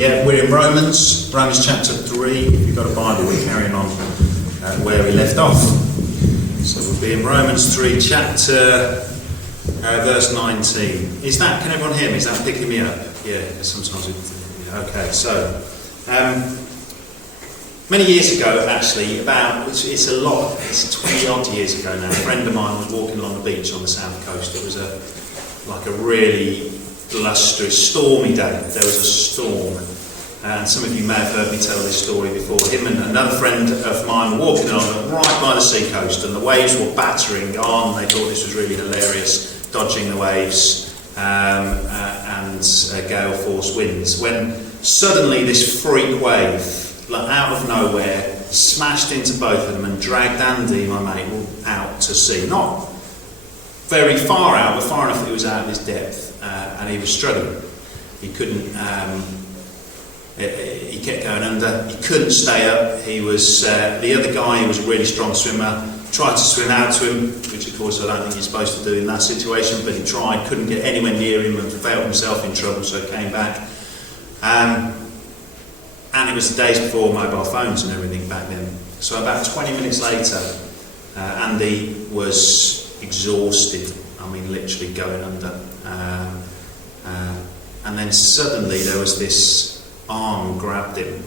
Yeah, we're in Romans chapter 3. If you've got a Bible, we're carrying on where we left off. So we'll be in Romans 3, chapter verse 19. Can everyone hear me? Is that picking me up? Yeah, sometimes okay, so many years ago, actually, it's 20 odd years ago now, a friend of mine was walking along the beach on the south coast. It was a really blusterous, stormy day. There was a storm, and some of you may have heard me tell this story before. Him and another friend of mine were walking along right by the sea coast, and the waves were battering on. They thought this was really hilarious, dodging the waves and gale force winds, when suddenly this freak wave, out of nowhere, smashed into both of them and dragged Andy, my mate, out to sea. Not very far out, but far enough that he was out of his depth, and he was struggling. He couldn't. He kept going under. He couldn't stay up. He was the other guy, who was a really strong swimmer, tried to swim out to him, which of course I don't think you're supposed to do in that situation. But he tried, couldn't get anywhere near him, and felt himself in trouble, so came back. And it was the days before mobile phones and everything back then. So about 20 minutes later, Andy was exhausted. I mean, literally going under. And then suddenly there was this arm grabbed him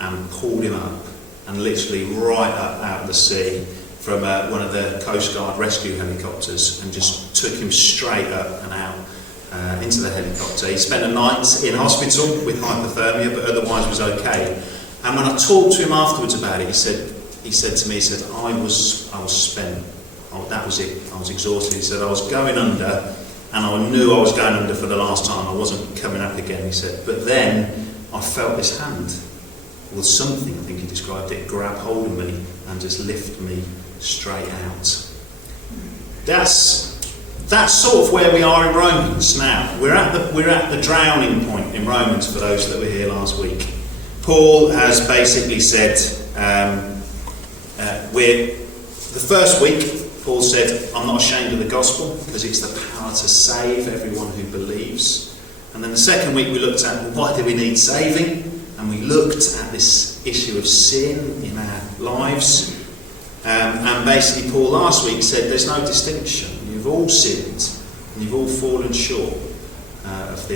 and pulled him up, and literally right up out of the sea from one of the Coast Guard rescue helicopters, and just took him straight up and out into the helicopter. He spent a night in hospital with hypothermia, but otherwise was okay. And when I talked to him afterwards about it, he said to me, I was spent. That was it. I was exhausted. He said, I was going under, and I knew I was going under for the last time. I wasn't coming up again, he said. But then I felt this hand, or something, I think he described it, grab hold of me and just lift me straight out. That's sort of where we are in Romans now. We're at the drowning point in Romans for those that were here last week. Paul has basically said, the first week, Paul said, I'm not ashamed of the gospel because it's the power to save everyone who believes. And then the second week we looked at, why do we need saving? And we looked at this issue of sin in our lives. And basically Paul last week said there's no distinction. You've all sinned and you've all fallen short of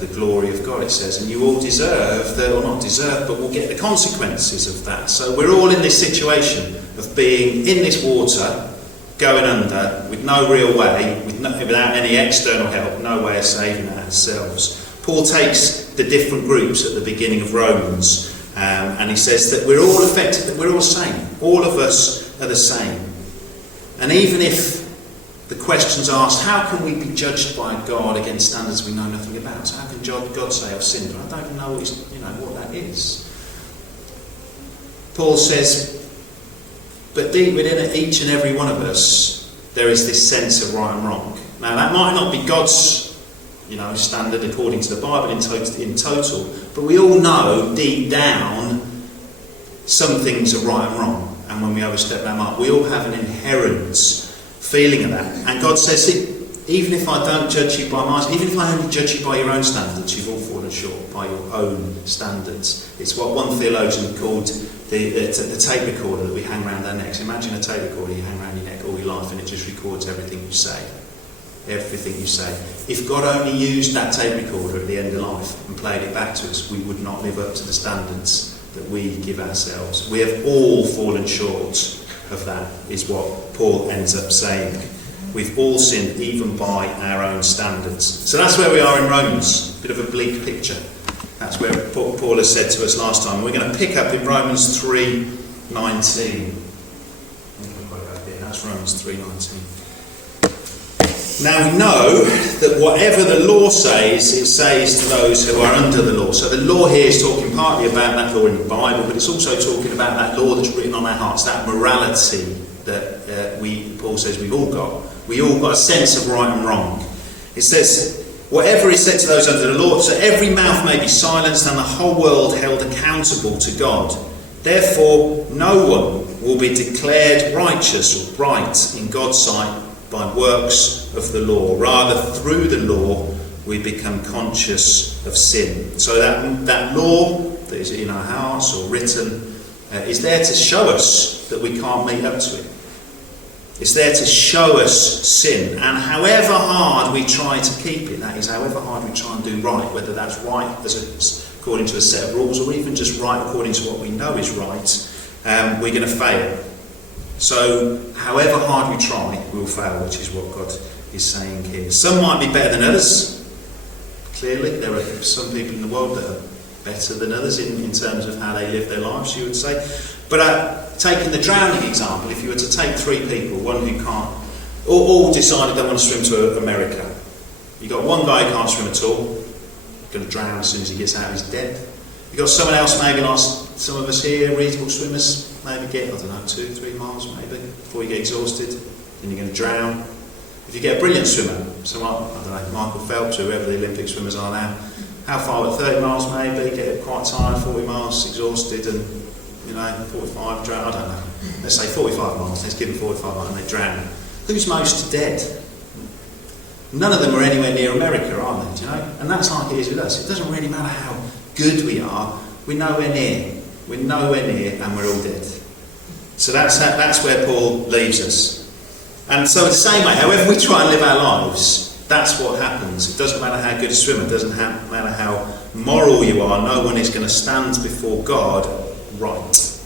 the glory of God, it says, and you all deserve, or not deserve, but will get the consequences of that. So we're all in this situation of being in this water, going under, with no real way, without any external help, no way of saving ourselves. Paul takes the different groups at the beginning of Romans, and he says that we're all affected, that we're all the same. All of us are the same. And even if the question's asked, how can we be judged by God against standards we know nothing about? So how can God say I've sinned? I don't know what that is. Paul says, but deep within each and every one of us, there is this sense of right and wrong. Now that might not be God's standard according to the Bible in total, but we all know deep down some things are right and wrong. And when we overstep that mark, we all have an inherent feeling of that. And God says, even if I don't judge you by mine, even if I only judge you by your own standards, you've all fallen short by your own standards. It's what one theologian called the tape recorder that we hang around our necks. Imagine a tape recorder you hang around your neck all your life, and it just records everything you say. Everything you say. If God only used that tape recorder at the end of life and played it back to us, we would not live up to the standards that we give ourselves. We have all fallen short of that, is what Paul ends up saying. We've all sinned, even by our own standards. So that's where we are in Romans. A bit of a bleak picture. That's where Paul has said to us last time. We're going to pick up in Romans 3:19. That's Romans 3:19. Now we know that whatever the law says, it says to those who are under the law. So the law here is talking partly about that law in the Bible, but it's also talking about that law that's written on our hearts, that morality that Paul says we've all got. We all got a sense of right and wrong. It says, whatever is said to those under the law, so every mouth may be silenced and the whole world held accountable to God. Therefore, no one will be declared righteous or right in God's sight by works of the law. Rather, through the law, we become conscious of sin. So that law that is in our hearts or written is there to show us that we can't meet up to it. It's there to show us sin, and however hard we try to keep it, that is, however hard we try and do right, whether that's right according to a set of rules or even just right according to what we know is right, we're going to fail. So however hard we try, we'll fail, which is what God is saying here. Some might be better than others. Clearly, there are some people in the world that are better than others in terms of how they live their lives, you would say. But taking the drowning example, if you were to take three people, one who can't, all decided they want to swim to America. You've got one guy who can't swim at all, going to drown as soon as he gets out, he's dead. You've got someone else, maybe like some of us here, reasonable swimmers, maybe get, 2-3 miles maybe, before you get exhausted, and you're going to drown. If you get a brilliant swimmer, Michael Phelps, or whoever the Olympic swimmers are now, how far? 30 miles maybe, get quite tired, 40 miles, exhausted, and 45, drown, I don't know. Let's say 45 miles, let's give them 45 miles, and they drown. Who's most dead? None of them are anywhere near America, are they? Do you know? And that's like it is with us. It doesn't really matter how good we are, we're nowhere near. We're nowhere near, and we're all dead. So that's where Paul leaves us. And so the same way, however we try and live our lives, that's what happens. It doesn't matter how good a swimmer, it doesn't matter how moral you are, no one is going to stand before God right,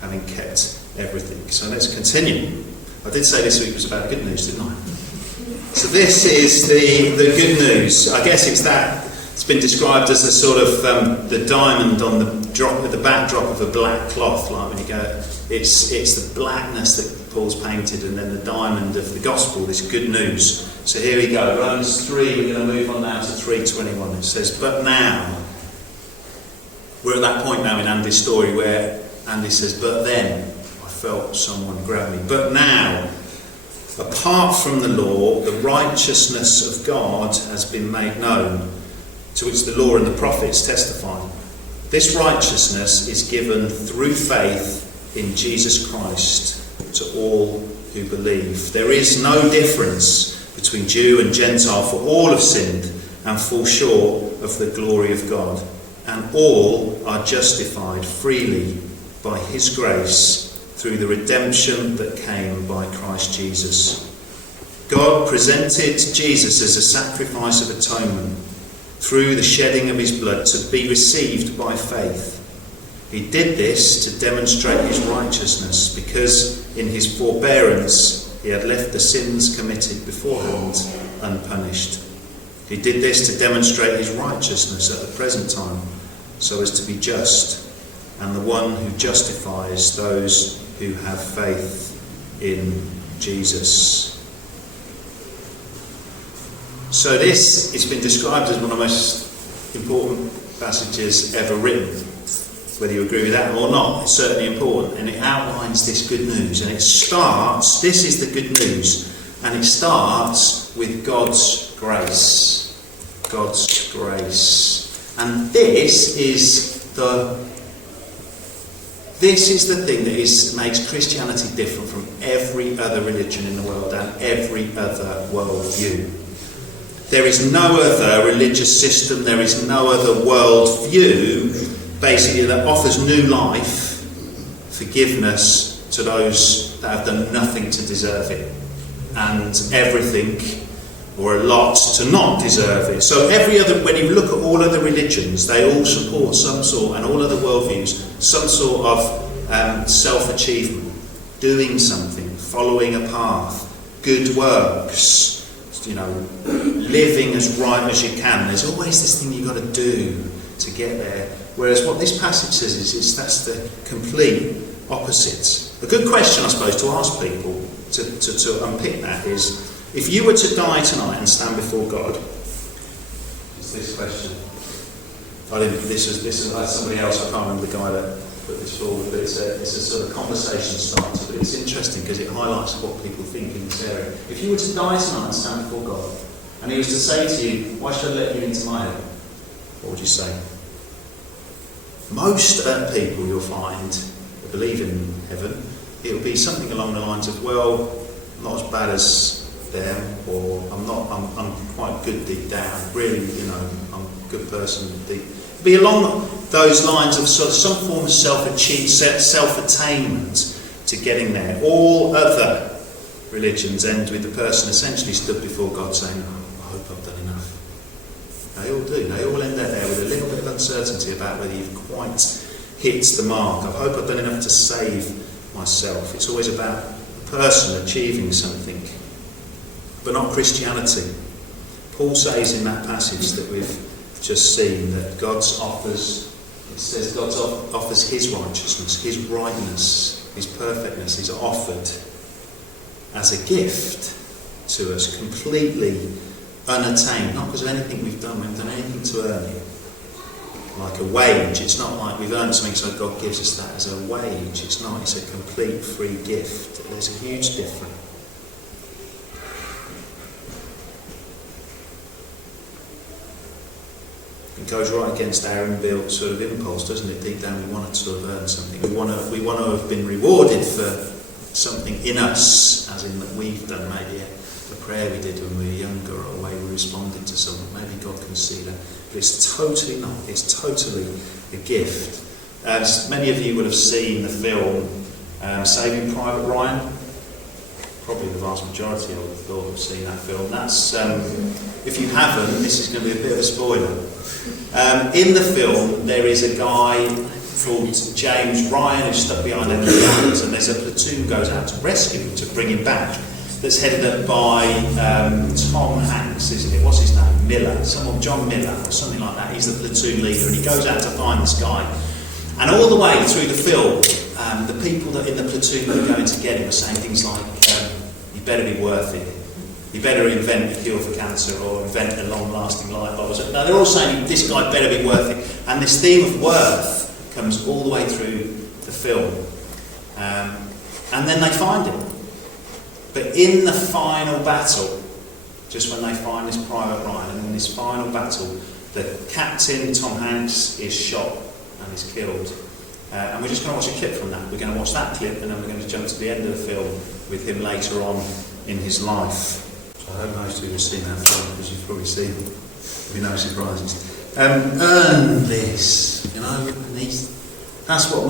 having kept everything. So let's continue. I did say this week was about good news, didn't I? So this is the good news. I guess it's been described as the sort of the diamond on the backdrop of a black cloth, like when you go, it's the blackness that Paul's painted, and then the diamond of the gospel, this good news. So here we go, Romans 3, we're going to move on now to 3:21. It says, but now, we're at that point now in Andy's story where Andy says, but then, I felt someone grab me. But now, apart from the law, the righteousness of God has been made known, to which the law and the prophets testify. This righteousness is given through faith in Jesus Christ to all who believe. There is no difference between Jew and Gentile, for all have sinned and fall short of the glory of God, and all are justified freely by his grace through the redemption that came by Christ Jesus. God presented Jesus as a sacrifice of atonement through the shedding of his blood to be received by faith. He did this to demonstrate his righteousness, because in his forbearance he had left the sins committed beforehand unpunished. He did this to demonstrate his righteousness at the present time, so as to be just, and the one who justifies those who have faith in Jesus. So this has been described as one of the most important passages ever written. Whether you agree with that or not, it's certainly important, and it outlines this good news, and it starts, this is the good news, and it starts with God's grace. God's grace. And this is the thing that makes Christianity different from every other religion in the world and every other worldview. There is no other religious system, there is no other worldview basically that offers new life, forgiveness to those that have done nothing to deserve it, and everything or a lot to not deserve it. So when you look at all other religions, they all support some sort, and all other worldviews, some sort of self-achievement, doing something, following a path, good works, living as right as you can. There's always this thing you've got to do to get there. Whereas what this passage says is that's the complete opposite. A good question, I suppose, to ask people to unpick that is, if you were to die tonight and stand before God, it's this question. This is somebody else, I can't remember the guy that put this forward, but it's a sort of conversation starter, but it's interesting because it highlights what people think in this area. If you were to die tonight and stand before God, and he was to say to you, why should I let you into my heaven? What would you say? Most people you'll find that believe in heaven, it will be something along the lines of, well, not as bad as there, or I'm quite good deep down. Really, I'm a good person deep. Be along those lines of sort of some form of self-attainment to getting there. All other religions end with the person essentially stood before God saying, I hope I've done enough. They all do. They all end up there with a little bit of uncertainty about whether you've quite hit the mark. I hope I've done enough to save myself. It's always about the person achieving something, but not Christianity. Paul says in that passage that we've just seen that God offers his righteousness, his rightness, his perfectness is offered as a gift to us, completely unattained, not because of anything we've done. We haven't done anything to earn it. Like a wage, it's not like we've earned something so God gives us that as a wage. It's not, it's a complete free gift. There's a huge difference. It goes right against our inbuilt sort of impulse, doesn't it? Deep down we want to sort of earn something. We want to have been rewarded for something in us, as in that we've done maybe a prayer we did when we were younger, or a way we responded to something. Maybe God can see that. But it's totally not. It's totally a gift. As many of you will have seen the film Saving Private Ryan. Probably the vast majority, I would have thought, have seen that film. That's if you haven't, this is going to be a bit of a spoiler. In the film, there is a guy called James Ryan who's stuck behind enemy lines, and there's a platoon goes out to rescue him, to bring him back. That's headed up by Tom Hanks, isn't it? What's his name? John Miller, or something like that. He's the platoon leader, and he goes out to find this guy. And all the way through the film, the people that in the platoon that are going to get him are saying things like, "You better be worth it. You better invent a cure for cancer, or invent a long-lasting life." No, they're all saying this guy better be worth it. And this theme of worth comes all the way through the film, and then they find him. But in the final battle, just when they find this Private Ryan, and in this final battle, the captain, Tom Hanks, is shot and is killed. And we're just going to watch a clip from that. We're going to watch that clip, and then we're going to jump to the end of the film with him later on in his life. So I hope most of you have seen that film, because you've probably seen it. There'll be no surprises. Earn this, and that's what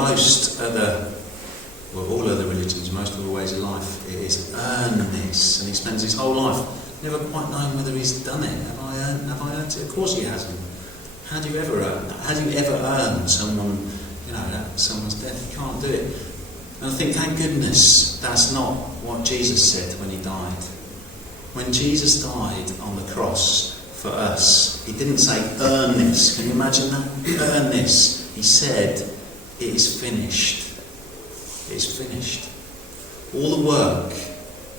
all other religions, most of the ways of life, it is earn this. And he spends his whole life never quite knowing whether he's done it. Have I earned it? Of course he hasn't. How do you ever earn that? How do you ever earn someone's death? You can't do it. And I think, thank goodness, that's not what Jesus said when he died. When Jesus died on the cross for us, he didn't say, earn this. Can you imagine that? Earn this. He said, it is finished. It is finished. All the work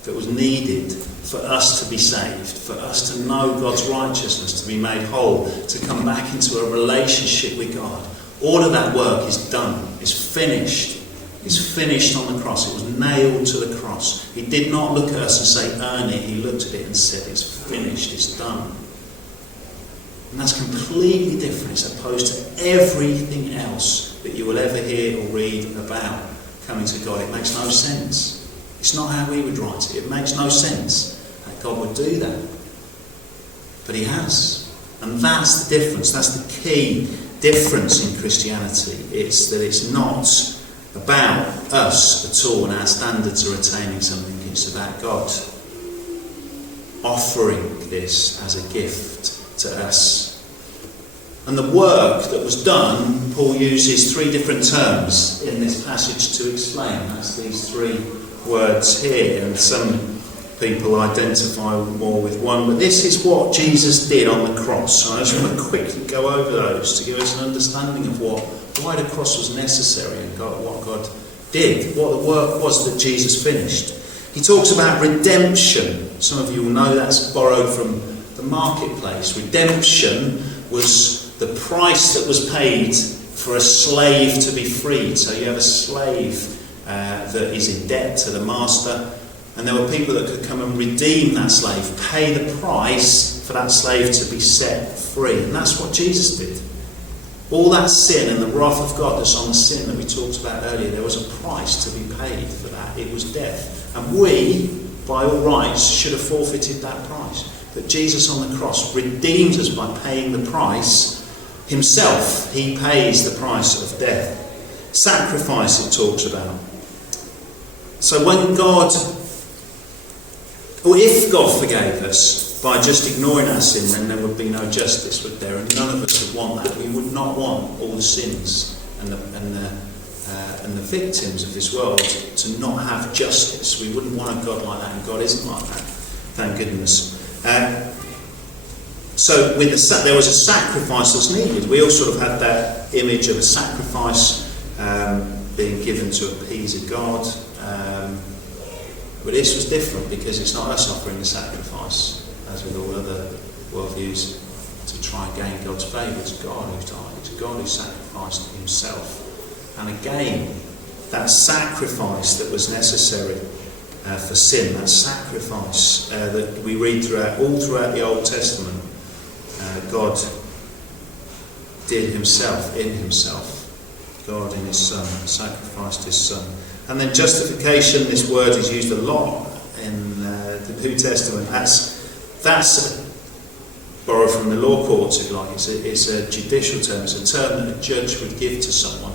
that was needed for us to be saved, for us to know God's righteousness, to be made whole, to come back into a relationship with God, all of that work is done. It's finished. It's finished on the cross. It was nailed to the cross. He did not look at us and say, earn it. He looked at it and said, it's finished. It's done. And that's completely different as opposed to everything else that you will ever hear or read about coming to God. It makes no sense. It's not how we would write it. It makes no sense that God would do that. But he has. And that's the difference. That's the key difference in Christianity. It's that it's not about us at all and our standards are attaining something. It's about God offering this as a gift to us. And the work that was done, Paul uses 3 different terms in this passage to explain. That's these 3 words here, and some people identify more with one, but this is what Jesus did on the cross. So I just want to quickly go over those to give us an understanding of why the cross was necessary and what God did, what the work was that Jesus finished. He talks about redemption. Some of you will know that's borrowed from the marketplace. Redemption was the price that was paid for a slave to be freed. So you have a slave that is in debt to the master, and there were people that could come and redeem that slave, pay the price for that slave to be set free. And that's what Jesus did. All that sin and the wrath of God that's on the sin that we talked about earlier, there was a price to be paid for that. It was death. And we by all rights, should have forfeited that price. But Jesus on the cross redeems us by paying the price himself. He pays the price of death. Sacrifice, it talks about. So when God, or if God forgave us by just ignoring our sin, then there would be no justice, would there? And none of us would want that. We would not want all the sins and the victims of this world to not have justice. We wouldn't want a God like that, and God isn't like that. Thank goodness. So there was a sacrifice that's needed. We all sort of had that image of a sacrifice being given to appease a God. But this was different because it's not us offering the sacrifice, as with all other worldviews, to try and gain God's favour. It's God who died. It's God who sacrificed himself. And again, that sacrifice that was necessary for sin, that sacrifice that we read all throughout the Old Testament, God did himself, in himself. God in his Son, sacrificed his Son. And then justification, this word is used a lot in the New Testament. That's borrowed from the law courts, if you like. It's a judicial term. It's a term that a judge would give to someone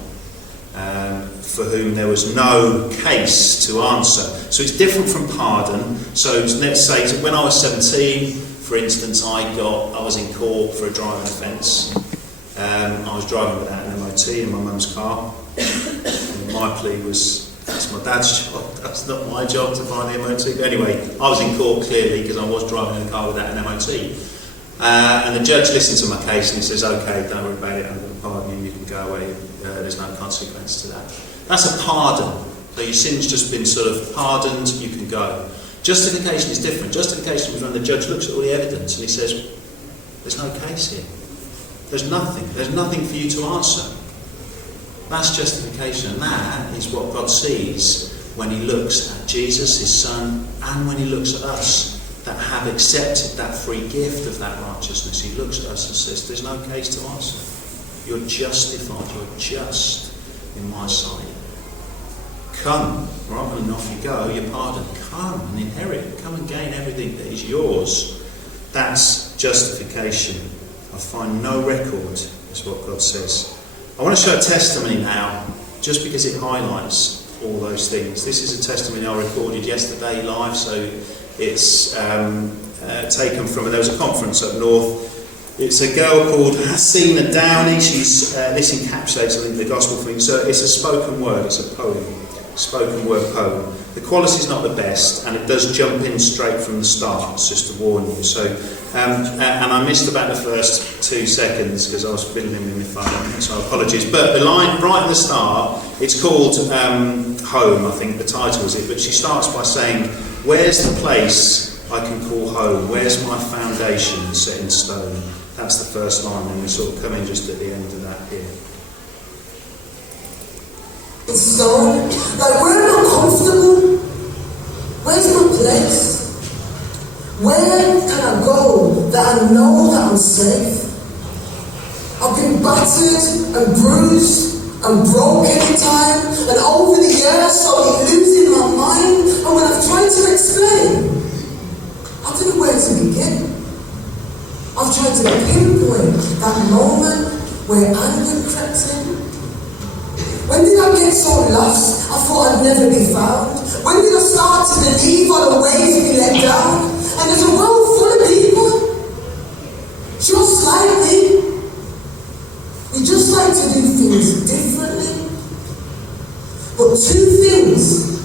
for whom there was no case to answer. So it's different from pardon. So let's say when I was 17, for instance, I was in court for a driving offence. I was driving without an MOT in my mum's car. And my plea was, that's my dad's job, that's not my job to find the MOT. But anyway, I was in court clearly because I was driving in a car without an MOT. And the judge listens to my case and he says, okay, don't worry about it, I'm going to pardon you, you can go away, there's no consequence to that. That's a pardon. So your sin's just been sort of pardoned, you can go. Justification is different. Justification is when the judge looks at all the evidence and he says, there's no case here. There's nothing for you to answer. That's justification, and that is what God sees when he looks at Jesus, his Son, and when he looks at us that have accepted that free gift of that righteousness. He looks at us and says, there's no case to answer. You're justified, you're just in my sight. Come, rather than off you go, you're pardoned. Come and inherit, come and gain everything that is yours. That's justification. I find no record, is what God says. I want to show a testimony now, just because it highlights all those things. This is a testimony I recorded yesterday live, so it's taken from, there was a conference up north. It's a girl called Hasina Downey. This encapsulates, I think, the gospel thing. So it's a spoken word, it's a poem, spoken word poem. The quality is not the best, and it does jump in straight from the start, it's just to warn you. So, and I missed about the first 2 seconds because I was fiddling with my phone, so apologies. But the line right at the start, it's called Home, I think the title is it. But she starts by saying, where's the place I can call home? Where's my foundation set in stone? That's the first line, and we sort of come in just at the end of that here. Stone, like where am I comfortable? Where's my place? Where can I go that I know that I'm safe? I've been battered and bruised and broken in time, and over the years slowly losing my mind. And when I've tried to explain, I don't know where to begin. I've tried to pinpoint that moment where anger crept in. When did I get so lost, I thought I'd never be found? When did I start to believe all the ways we let down? And there's a world full of people, just like me. We just like to do things differently. But two things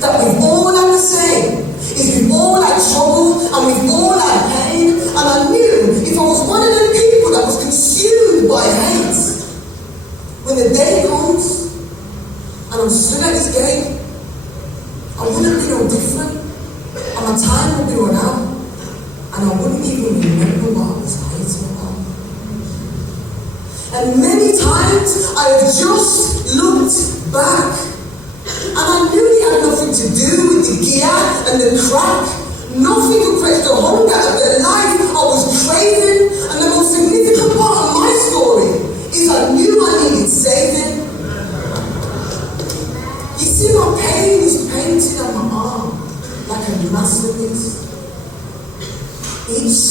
that we've all had the same is we've all had trouble and we've all had pain. And I knew if I was one of them people that was consumed by hate, when the day comes and I'm stood at his gate, I wouldn't be no different, and my time would be run out, and I wouldn't even remember what I was hating about. And many times I have just looked back, and I knew it had nothing to do with the gear and the crack. Nothing could quench the hunger of the life I was craving, and the most significant part of my story is I knew I needed saving. You see, my pain is painted on my arm like a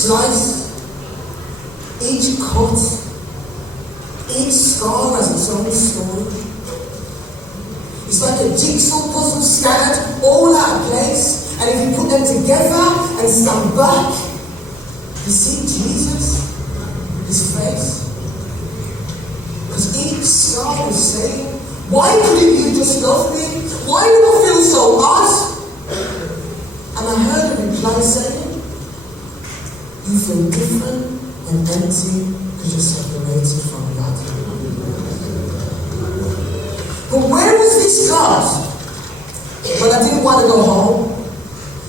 slice, each cut, each scar has its own story. It's like a jigsaw puzzle scattered all out of place, and if you put them together and stand back, you see Jesus, his face. Because each scar was saying, why couldn't you just love me? Why do I feel so odd? And I heard a reply saying, you feel different and empty because you're separated from God. But where was this God when I didn't want to go home?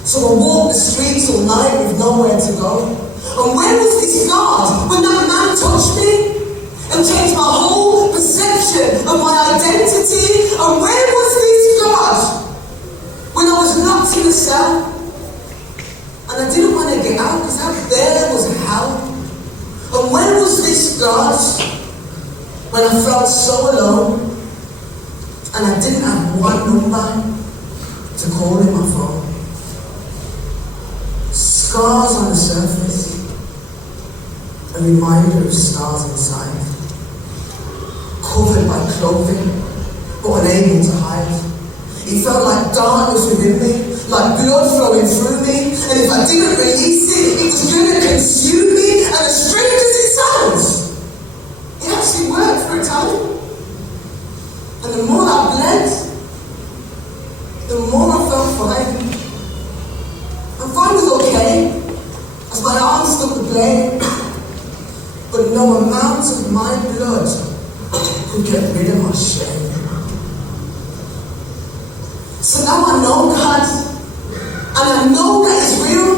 So I walked the streets all night with nowhere to go. And where was this God when that man touched me and changed my whole perception of my identity? And where was this God when I was locked in a cell? And I didn't want to get out because out there was hell. And where was this God when I felt so alone and I didn't have one number to call in my phone? Scars on the surface, a reminder of scars inside, covered by clothing but unable to hide. It felt like darkness within me, like blood flowing through me, and if I didn't release it, it was going to consume me, and as strange as it sounds, it actually worked for a time. And the more I bled, the more I felt fine. And fine was okay, as my arms took the blame, but no amount of my blood could get rid of my shame. So now I know God, and I know that it's real,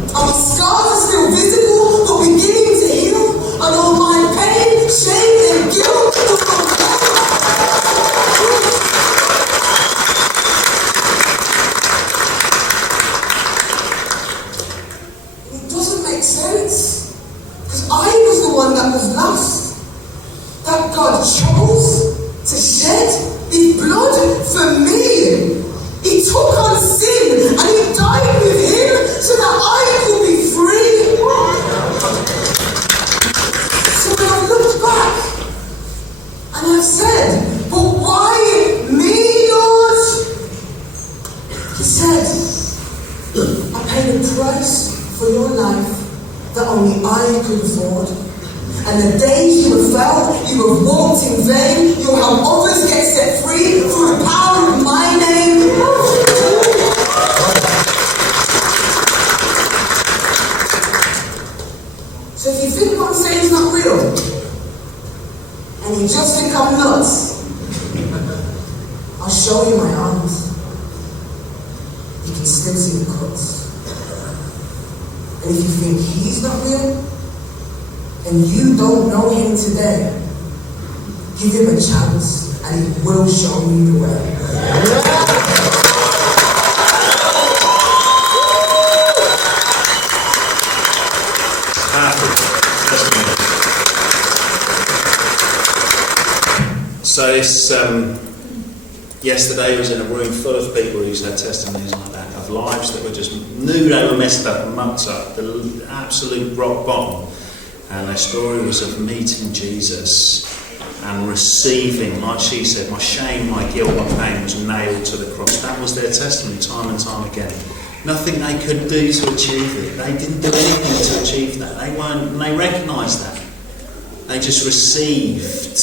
and my scars are still visible, but beginning to heal, and all my pain, shame, and guilt will come back. It doesn't make sense, because I was the one that was lost, that God chose to shed his blood for me. He took on sin and he died with him so that I could be free. So when I looked back and I've said, but why me, Lord? He said, I paid a price for your life that only I could afford. And the days you have felt, you have walked in vain, you'll have others get set free through the power of my name. So if you think what I'm saying is not real, and you just think I'm nuts, I'll show you my arms. You can still see the cuts. And if you think he's not real, and you don't know him today, give him a chance and he will show you the way. So it's, yesterday I was in a room full of people who's had testimonies like that, of lives that were just knew they were messed up and mucked up, the absolute rock bottom. And their story was of meeting Jesus and receiving, like she said, my shame, my guilt, my pain was nailed to the cross. That was their testimony time and time again. Nothing they could do to achieve it. They didn't do anything to achieve that. They recognised that. They just received,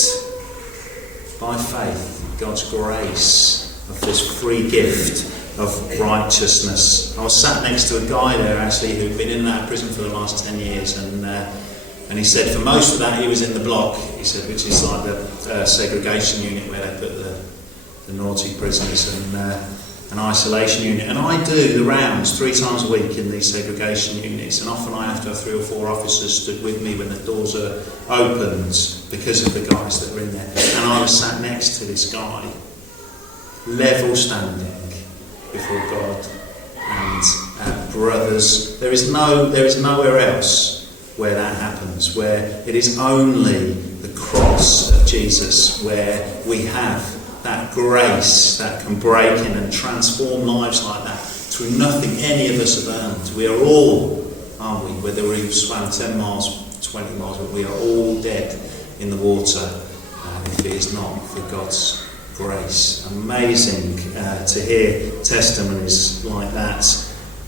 by faith, God's grace of this free gift of righteousness. I was sat next to a guy there actually who'd been in and out of prison for the last 10 years, and he said for most of that he was in the block, he said, which is like the segregation unit where they put the naughty prisoners, and an isolation unit. And I do the rounds 3 times a week in these segregation units, and often I have to have 3 or 4 officers stood with me when the doors are opened because of the guys that are in there. And I was sat next to this guy, level standing before God and brothers. There is nowhere else where that happens, where it is only the cross of Jesus where we have that grace that can break in and transform lives like that through nothing any of us have earned. We are all aren't we? Whether we've swam 10 miles, 20 miles, but we are all dead in the water if it is not for God's grace. Amazing to hear testimonies like that.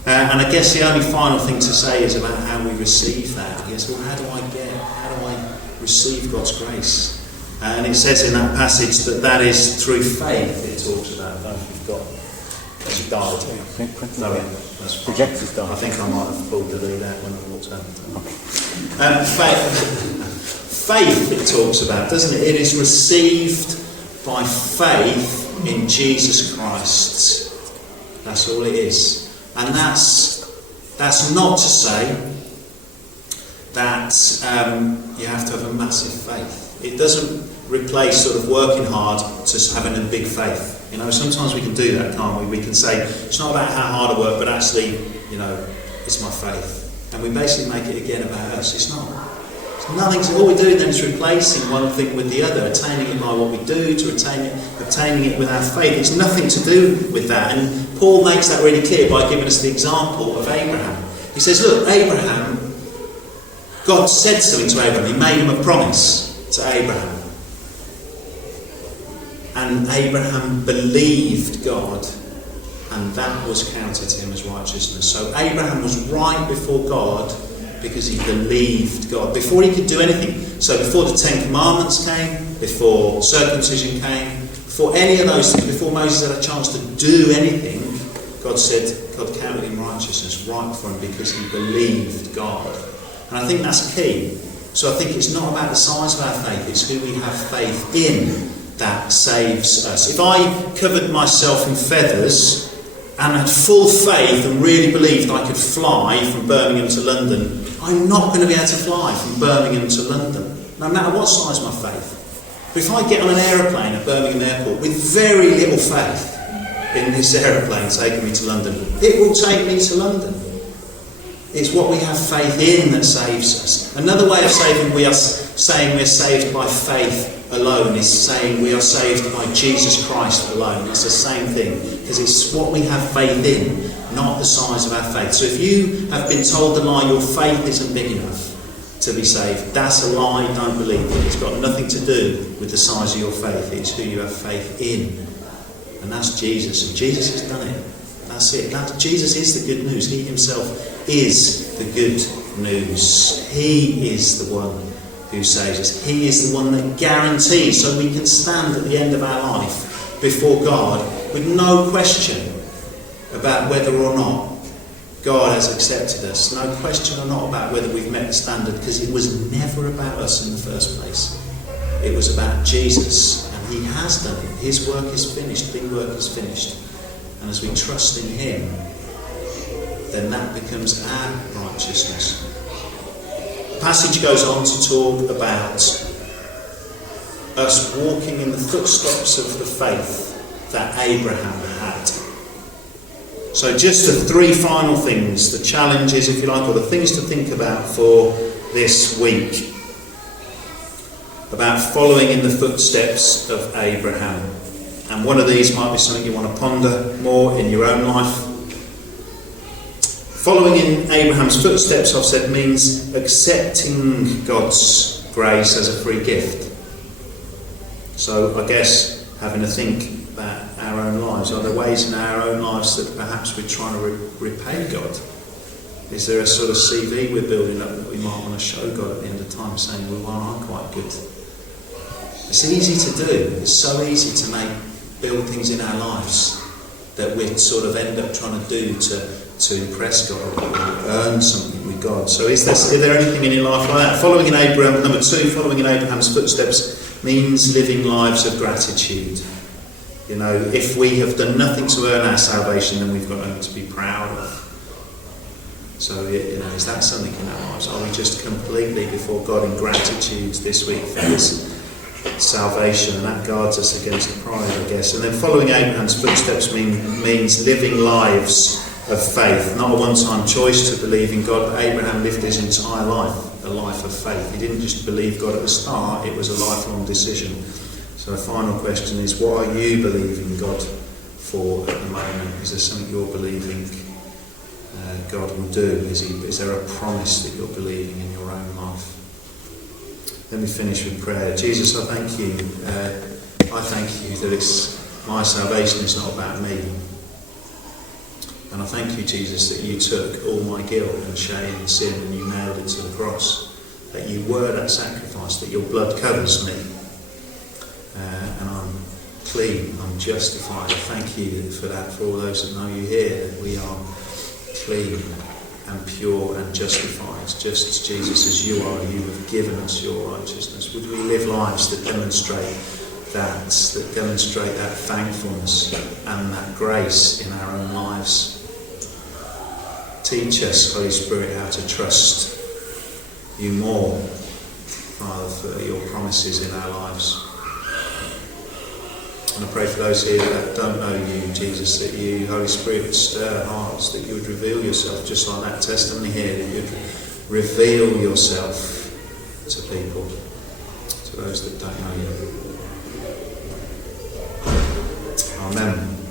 And I guess the only final thing to say is about how we receive that. Yes, well, how do I receive God's grace? And it says in that passage that is through faith. It talks about. I don't know if you've got. It's died. No, that's projector's died. I think I might have pulled the lead out when I walked out. Faith. It talks about, doesn't it? It is received by faith in Jesus Christ. That's all it is. And that's not to say that you have to have a massive faith. It doesn't replace sort of working hard to having a big faith. You know, sometimes we can do that, can't we? We can say, it's not about how hard I work, but actually, you know, it's my faith. And we basically make it again about us. It's not. It's nothing. All we're doing then is replacing one thing with the other, attaining it by what we do, to obtaining it with our faith. It's nothing to do with that. And Paul makes that really clear by giving us the example of Abraham. He says, look, Abraham, God said something to Abraham. He made him a promise to Abraham. And Abraham believed God, and that was counted to him as righteousness. So Abraham was right before God because he believed God. Before he could do anything. So before the 10 Commandments came, before circumcision came, before any of those things, before Moses had a chance to do anything, God counted him righteousness right for him because he believed God. And I think that's key. So I think it's not about the size of our faith, it's who we have faith in that saves us. If I covered myself in feathers and had full faith and really believed I could fly from Birmingham to London, I'm not going to be able to fly from Birmingham to London, no matter what size my faith. But if I get on an aeroplane at Birmingham Airport with very little faith in this aeroplane taking me to London, it will take me to London. It's what we have faith in that saves us. Another way of saying we're saved by faith alone is saying we are saved by Jesus Christ alone. It's the same thing, because it's what we have faith in, not the size of our faith. So if you have been told the lie, your faith isn't big enough to be saved, that's a lie. Don't believe it. It's got nothing to do with the size of your faith. It's who you have faith in, and that's Jesus. And Jesus has done it. That's it. Jesus is the good news. He himself is the good news. He is the one who saves us. He is the one that guarantees, so we can stand at the end of our life before God with no question about whether or not God has accepted us. No question or not about whether we've met the standard, because it was never about us in the first place. It was about Jesus, and he has done it. His work is finished. Big work is finished. And as we trust in him, then that becomes our righteousness. The passage goes on to talk about us walking in the footsteps of the faith that Abraham had. So just the three final things, the challenges, if you like, or the things to think about for this week, about following in the footsteps of Abraham. And one of these might be something you want to ponder more in your own life. Following in Abraham's footsteps, I've said, means accepting God's grace as a free gift. So I guess having to think about our own lives. Are there ways in our own lives that perhaps we're trying to repay God? Is there a sort of CV we're building up that we might want to show God at the end of time, saying, well, I'm quite good? It's easy to do. It's so easy to build things in our lives that we sort of end up trying to do to impress God or earn something with God. So is there anything in your life like that? Following in Abraham, number 2, following in Abraham's footsteps means living lives of gratitude. You know, if we have done nothing to earn our salvation, then we've got nothing to be proud of. So, you know, is that something in our lives? Are we just completely before God in gratitude this week for his salvation? And that guards us against pride, I guess. And then following Abraham's footsteps means living lives of faith. Not a one-time choice to believe in God, but Abraham lived his entire life a life of faith. He didn't just believe God at the start, it was a lifelong decision. So the final question is, what are you believing God for at the moment? Is there something you're believing God will do? Is there a promise that you're believing in your own life? Let me finish with prayer. Jesus, I thank you. I thank you that my salvation is not about me. And I thank you, Jesus, that you took all my guilt and shame and sin and you nailed it to the cross. That you were that sacrifice, that your blood covers me. And I'm clean, I'm justified. I thank you for that, for all those that know you here, that we are clean and pure and justified, just as Jesus as you are. You have given us your righteousness. Would we live lives that demonstrate that thankfulness and that grace in our own lives? Teach us, Holy Spirit, how to trust you more, Father, for your promises in our lives. And I pray for those here that don't know you, Jesus, that you, Holy Spirit, would stir hearts, that you would reveal yourself, just like that testimony here, that you would reveal yourself to people, to those that don't know you. Amen.